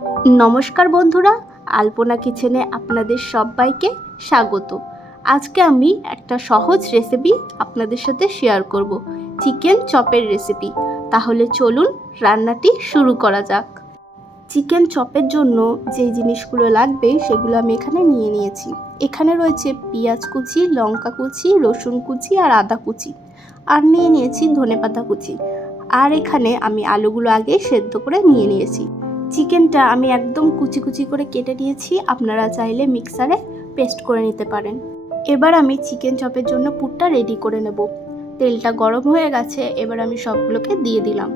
নমস্কার বন্ধুরা, আলপনা কিচেনে আপনাদের সবাইকে স্বাগত। আজকে আমি একটা সহজ রেসিপি আপনাদের সাথে শেয়ার করব চিকেন চপের রেসিপি তাহলে চলুন রান্নাটি শুরু করা যাক। চিকেন চপের জন্য যে জিনিসগুলো লাগবে সেগুলো আমি এখানে নিয়ে নিয়েছি। এখানে রয়েছে পেঁয়াজ কুচি, লঙ্কা কুচি, রসুন কুচি আর আদা কুচি। আর নিয়ে নিয়েছি ধনেপাতা কুচি। আর এখানে আমি আলুগুলো আগে সেদ্ধ করে নিয়ে নিয়েছি। চিকেনটা আমি একদম কুচি কুচি করে কেটে নিয়েছি। আপনারা চাইলে মিক্সারে পেস্ট করে নিতে পারেন। এবার আমি চিকেন চপের জন্য পুরটা রেডি করে নেব। তেলটা গরম হয়ে গেছে, এবার আমি সবগুলোকে দিয়ে দিলাম।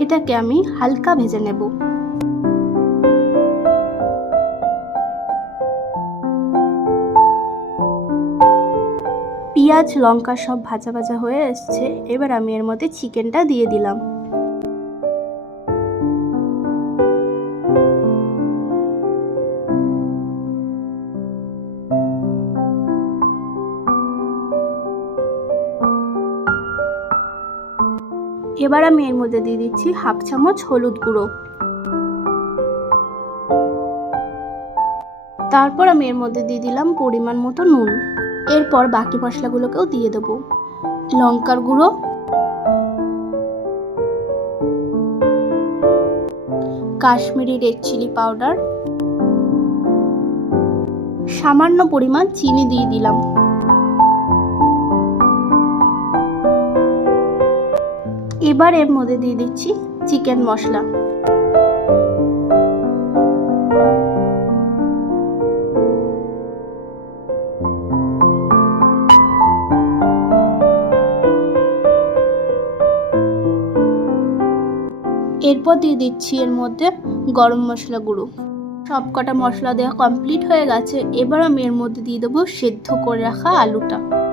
এটাকে আমি হালকা ভেজে নেব। পেঁয়াজ, লঙ্কা সব ভাজা ভাজা হয়ে এসছে। এবার আমি এর মধ্যে চিকেনটা দিয়ে দিলাম। এবার আমি এর মধ্যে দিয়ে দিচ্ছি হাফ চামচ হলুদ গুঁড়ো। তারপর আমি এর মধ্যে দিয়ে দিলাম পরিমাণ মতো নুন। এরপর বাকি মশলাগুলোকেও দিয়ে দেবো। লঙ্কার গুঁড়ো। Kashmiri red chilli powder. সামান্য পরিমাণ চিনি দিয়ে দিলাম। এবার এর মধ্যে দিয়ে দিচ্ছি চিকেন মশলা। এরপর দিয়ে দিচ্ছি এর মধ্যে গরম মশলা গুঁড়ো। সব কটা মশলা দেওয়া কমপ্লিট হয়ে গেছে। এবার আমি এর মধ্যে দিয়ে দেবো সেদ্ধ করে রাখা আলুটা।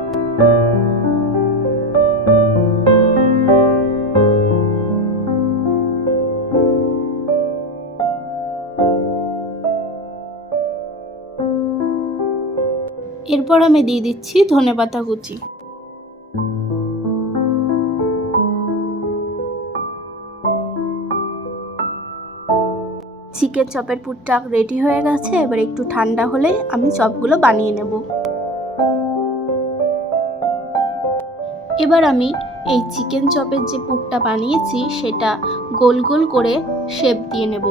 এরপর আমি দিয়ে দিচ্ছি ধনেপাতা কুচি। চিকেন চপের পুরটা রেডি হয়ে গেছে, এবার একটু ঠান্ডা হলে আমি চপগুলো বানিয়ে নেব। এবার আমি এই চিকেন চপের যে পুরটা বানিয়েছি, সেটা গোল গোল করে শেপ দিয়ে নেব।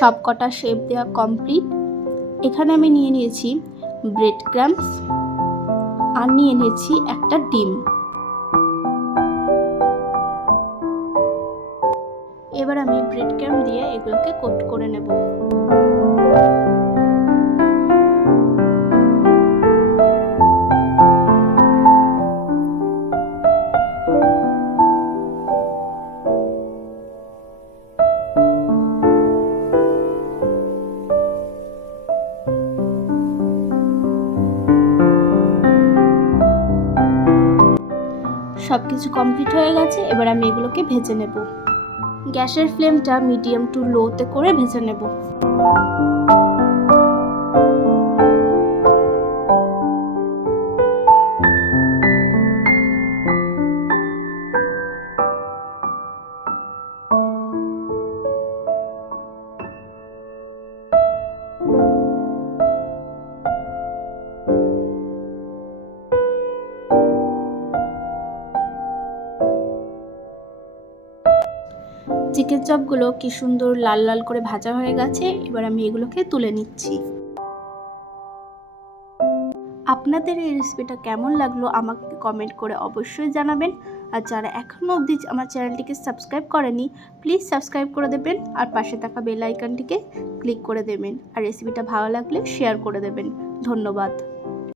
সব কটা শেপ দেওয়া কমপ্লিট এখানে আমি নিয়ে নিয়েছি ব্রেড ক্রামস আর নিয়ে নিয়েছি একটা ডিম। এবার আমি ব্রেড ক্রাম দিয়ে এগুলোকে কোট করে নেব। সব কিছু কমপ্লিট হয়ে গেছে, এবার আমি এগুলোকে ভেজে নেব। গ্যাসের ফ্লেমটা মিডিয়াম টু লোতে করে ভেজে নেব। চিকেন চপগুলো কি সুন্দর লাল লাল করে ভাজা হয়ে গেছে, এবার আমি এগুলোকে তুলে নিচ্ছি। আপনাদের এই রেসিপিটা কেমন লাগল আমাকে কমেন্ট করে অবশ্যই জানাবেন। আর যারা এখনও অবধি আমার চ্যানেলটিকে সাবস্ক্রাইব করেনি, প্লিজ সাবস্ক্রাইব করে দেবেন আর পাশে থাকা বেল আইকনটিকে ক্লিক করে দেবেন। আর রেসিপিটা ভালো লাগলে শেয়ার করে দেবেন। ধন্যবাদ।